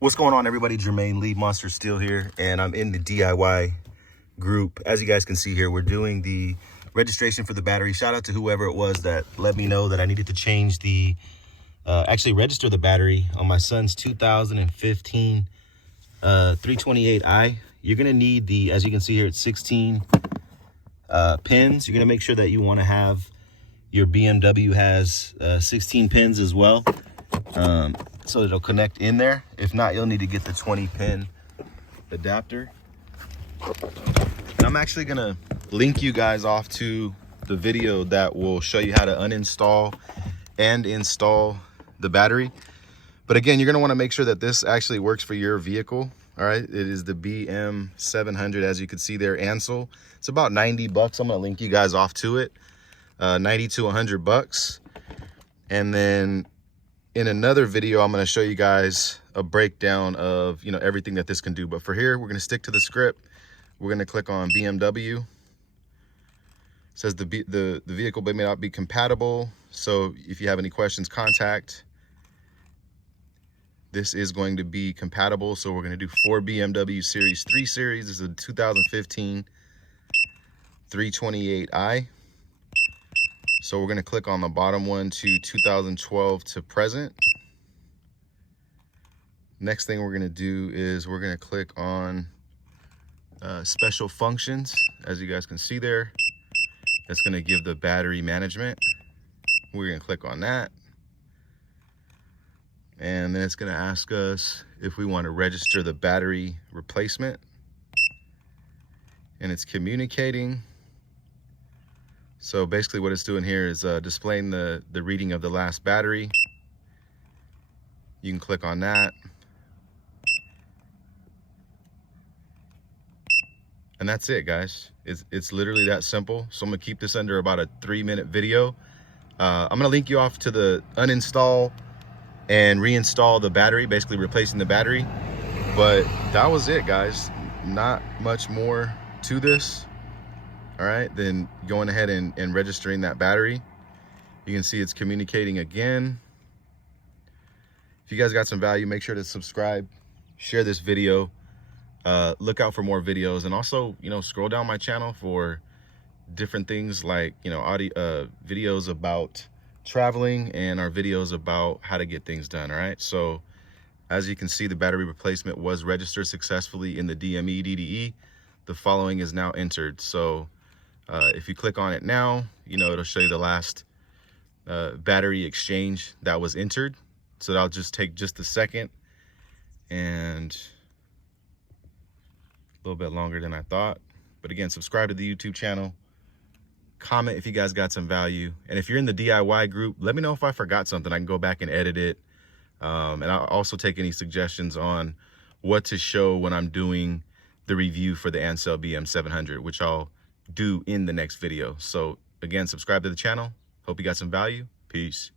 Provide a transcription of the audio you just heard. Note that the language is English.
What's going on, everybody? Jermaine Lead Monster still here, and I'm in the DIY group. As you guys can see here, we're doing the registration for the battery. Shout out to whoever it was that let me know that I needed to change the actually register the battery on my son's 2015 328i. You're gonna need the, as you can see here, it's 16 pins. You're gonna make sure that you want to have your BMW has 16 pins as well, so it'll connect in there. If not, you'll need to get the 20 pin adapter. And I'm actually gonna link you guys off to the video that will show you how to uninstall and install the battery. But again, you're gonna want to make sure that this actually works for your vehicle. All right, it is the BM700, as you can see there, Ansel. It's about 90 bucks. I'm gonna link you guys off to it. 90 to 100 bucks. And then in another video, I'm going to show you guys a breakdown of, everything that this can do. But for here, we're going to stick to the script. We're going to click on BMW. It says the vehicle may not be compatible. So if you have any questions, contact. This is going to be compatible. So we're going to do 4 BMW Series 3 Series. This is a 2015 328i. So we're going to click on the bottom one to 2012 to present. Next thing we're going to do is we're going to click on special functions. As you guys can see there, that's going to give the battery management. We're going to click on that. And then it's going to ask us if we want to register the battery replacement. And it's communicating. So basically what it's doing here is displaying the reading of the last battery. You can click on that. And that's it, guys. It's literally that simple. So I'm gonna keep this under about a 3-minute video. I'm gonna link you off to the uninstall and reinstall the battery, basically replacing the battery. But that was it, guys. Not much more to this. All right, then going ahead and registering that battery. You can see it's communicating again. If you guys got some value, make sure to subscribe, share this video, look out for more videos, and also, scroll down my channel for different things like, audio, videos about traveling and our videos about how to get things done. All right, so as you can see, the battery replacement was registered successfully in the DME DDE. The following is now entered. So if you click on it now, it'll show you the last battery exchange that was entered. So that'll just take just a second and a little bit longer than I thought. But again, subscribe to the YouTube channel. Comment if you guys got some value. And if you're in the DIY group, let me know if I forgot something. I can go back and edit it. And I'll also take any suggestions on what to show when I'm doing the review for the Ansel BM700, which I'll do in the next video. So again, subscribe to the channel. Hope you got some value. Peace.